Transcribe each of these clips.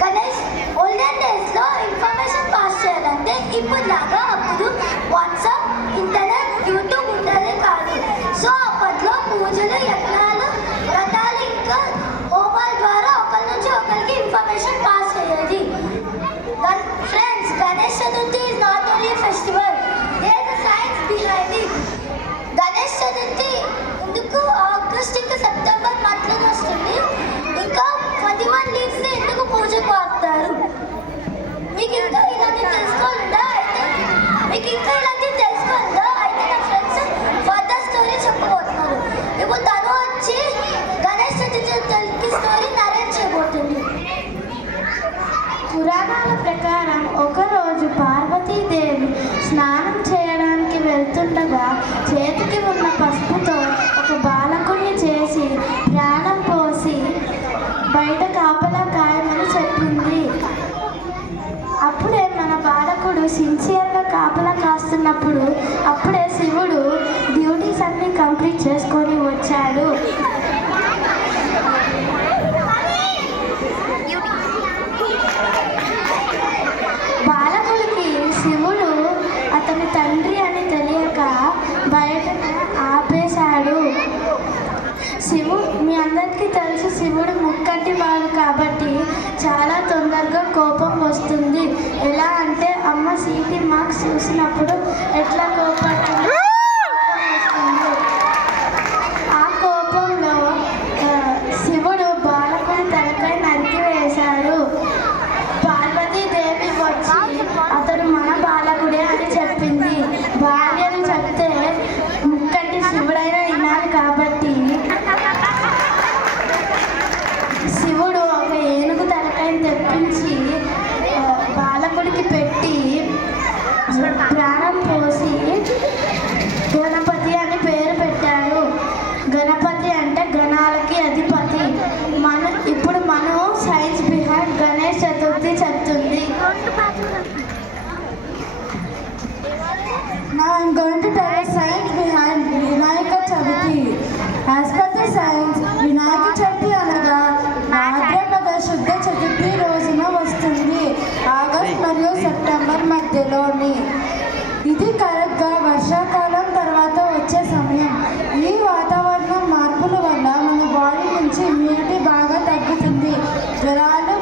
Ganesh olden డేస్లో information pass చేయాలంటే ఇప్పుడులాగా అప్పుడు వాట్సాప్, ఇంటర్నెట్, యూట్యూబ్ ఉండేదే కాదు. సో అప్పట్లో పూజలు, యజ్ఞాలు, వ్రతాలు ఇంకా హోమాల ద్వారా ఒకరి నుంచి ఒకరికి ఇన్ఫర్మేషన్ పాస్ అయ్యేది. Friends, Ganesh Chaturthi is not only a festival, there is a science behind it. Ganesh Chaturthi ఎందుకు ఆగస్ట్ ఇంకా సెప్టెంబర్ మధ్యలో వస్తుంది? ఇంకా 21 లీవ్స్ని ఎందుకు పూజకు వాడతారు? మీకు ఇంకా ఇలాంటి తెలుసుకోవాలందా? అయితే నా ఫ్రెండ్స్ ఫర్దర్ స్టోరీ చెప్పబోతున్నారు. ఇప్పుడు తను వచ్చి గణేష్ చతుర్థి స్టోరీ నరేట్ చేయబోతుంది. పురాణాల ప్రకారం ఒకరోజు పార్వతీదేవి స్నానం చేయడానికి వెళ్తుండగా చేతికి ఉన్న పసుపుతో ఒక బాలకుడిని చేసి ప్రాణం పోసి బయట కాపలా కాయమని చెప్పింది. అప్పుడే మన బాలకుడు సిన్సియర్గా కాపలా కాస్తున్నప్పుడు అప్పుడే శివుడు డ్యూటీస్ అన్ని కంప్లీట్ చేసుకొని వచ్చాడు. బాలకుడికి శివుడు అతని తండ్రి అని తెలియక బయట ఆపేశాడు. మీ అందరికీ తెలుసు శివుడు ముక్కంటి వాడు కాబట్టి చాలా తొందరగా కోపం వస్తుంది. ఎలా అంటే అమ్మ సీటీ మార్క్స్ చూసినప్పుడు ఎట్లా కోపడుతుంది. ఆ కోపంలో శివుడు బాలకుడి తలకాయ నరికి వేశాడు. పార్వతీదేవి వచ్చి అతడు మన బాలకుడే అని చెప్పింది. భార్యను చెప్తే ముక్కంటి శివుడైనా వినాలి కాబట్టి శివుడు ఒక ఏనుగు తలకాయని తెప్పించి బాలకుడికి పెట్టి ప్రాణం పోసి గణపతి అని పేరు పెట్టాడు. గణపతి అంటే గణాలకి అధిపతి. ఇప్పుడు మనం సైన్స్ బిహైండ్ గణేష్ చతుర్థి చెప్తుంది. Now I am going to tell the science behind Vinayaka Chavati. As per the science, Vinayaka Chavati అనగా భాద్రపద శుద్ధ చతుర్థి రోజున వస్తుంది. ఆగస్ట్ మరియు సెప్టెంబర్ మధ్యలోని. ఇది కరెక్ట్గా వర్షాకాలం తర్వాత వచ్చే సమయం. ఈ వాతావరణం మార్పుల వల్ల మన బాడీ నుంచి ఇమ్యూనిటీ బాగా తగ్గుతుంది. జ్వరాలు,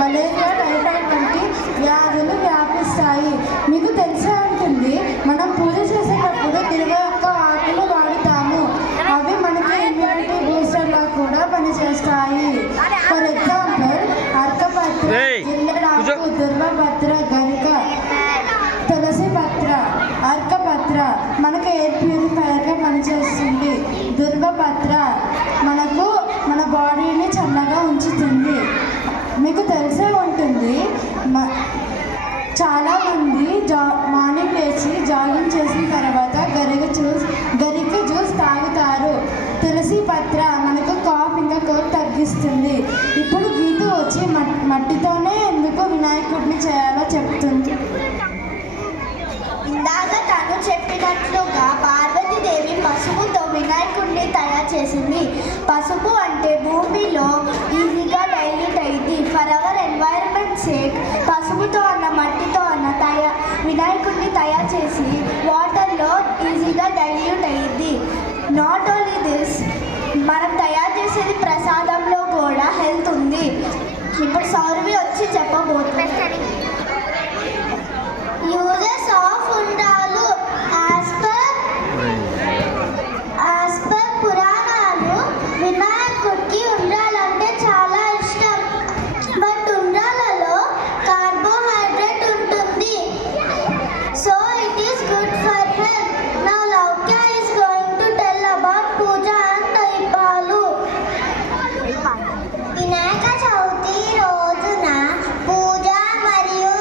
మలేరియా, టైఫాయిడ్ వంటి వ్యాధులు వ్యాపిస్తాయి. మీకు తెలిసే ఉంటుంది, మనం పూజ చేసేటప్పుడు 21 ఆకులు వాడుతాము. అవి మనకి ఇమ్యూనిటీ బూస్టర్లా కూడా పనిచేస్తాయి. ఫర్ ఎగ్జాంపుల్ అర్కపత్ర, జిల్లెడాకు, దుర్వపత్ర, గరిక, తులసి పత్ర. అర్కపత్ర మనకు ఎయిర్ ప్యూరిఫైయర్గా పనిచేస్తుంది. దుర్వపత్ర మనకు మన బాడీని చల్లగా ఉంచుతుంది. మీకు తెలిసే ఉంటుంది, చాలామంది మార్నింగ్ లేచి జాగింగ్ చేసిన తర్వాత గరిక జ్యూస్ తాగుతారు. తులసి పత్ర మనకు కాఫ్ ఇంకా కోల్డ్ తగ్గిస్తుంది. ఇప్పుడు గీత వచ్చి మట్టితోనే ఎందుకు వినాయకుడిని చేయాలో చెప్తుంది. ఇందాక తను చెప్పినట్లుగా పార్వతీదేవి పసుపుతో వినాయకుడిని తయారు చేసింది. పసుపు అంటే భూమిలో ఈజీగా డైల్యూట్ అయింది. ఫర్ అవర్ ఎన్వైరన్మెంట్ సేక్ పసుపుతో మట్టితో వినాయకుడిని తయారు చేసి వాటర్లో ఈజీగా డైల్యూట్ అయింది. నాట్ ఓన్లీ దిస్, మనం తయారు చేసేది ప్రసాదంలో కూడా హెల్త్ ఉంది. ఇప్పుడు సౌరవి వచ్చి చెప్పబోతుంది. యూజెస్ ఆఫ్ ఉండ్రాలు. యాజ్ పర్ పురాణాలు వినాయకుడికి ఉండ్రాలంటే చాలా ఇష్టం. బట్ ఉండ్రాలలో కార్బోహైడ్రేట్ ఉంటుంది. So it is good for health. Now Laukya is going to tell about puja and దైపాలు. వినాయక చవితి రోజున పూజ మరియు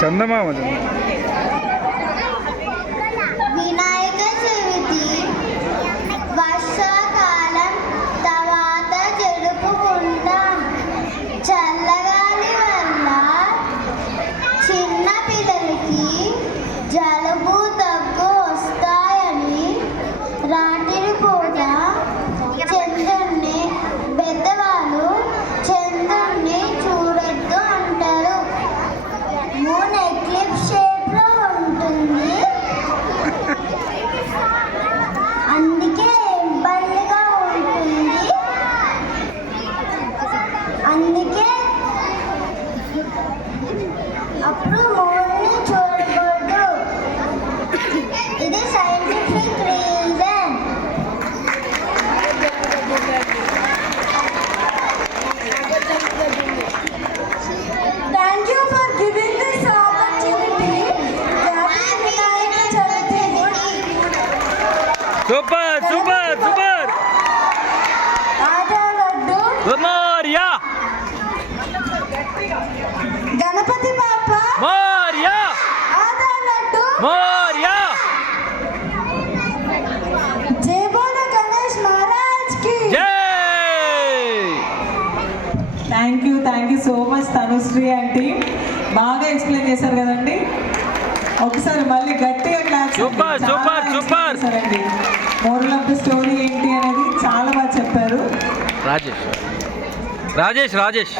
చందమామ వినాయక చవితి వర్షాకాలం తర్వాత జరుపుకుంటాం. చల్లగాలి వల్ల చిన్న పిల్లలకి జలుబు దగ్గు వస్తాయని రాత్రి పూట చంద్రుణ్ణి పెద్దవాళ్ళు చంద్రుణ్ణి చూడొద్దు అంటారు. మూన్ ఎక్లిప్స్ షేప్ లో ఉంటుంది, అందుకే ఇబ్బందిగా ఉంటుంది. అందుకే అప్పుడు మూన్ని చూడకూడదు. ఇది scientific reason. Thank you for giving this opportunity. Happy Vinayaka Chavati. Super super super Aja Laddu. మోరియా Ganapati Bappa. మోరియా Aja Laddu. మోరియా Jai Bola Ganesh Maharaj ki. జై thank you so much Tanushree aunty, బాగా ఎక్స్ప్లెయిన్ చేశారు కదండి. ఒకసారి మళ్ళీ గట్టిగా క్లాస్ సూపర్, సూపర్, సూపర్. సరేండి. మోరల్ ఆఫ్ ద స్టోరీ ఏంటి అనేది చాలా బాగా చెప్పారు. రాజేష్ రాజేష్ రాజేష్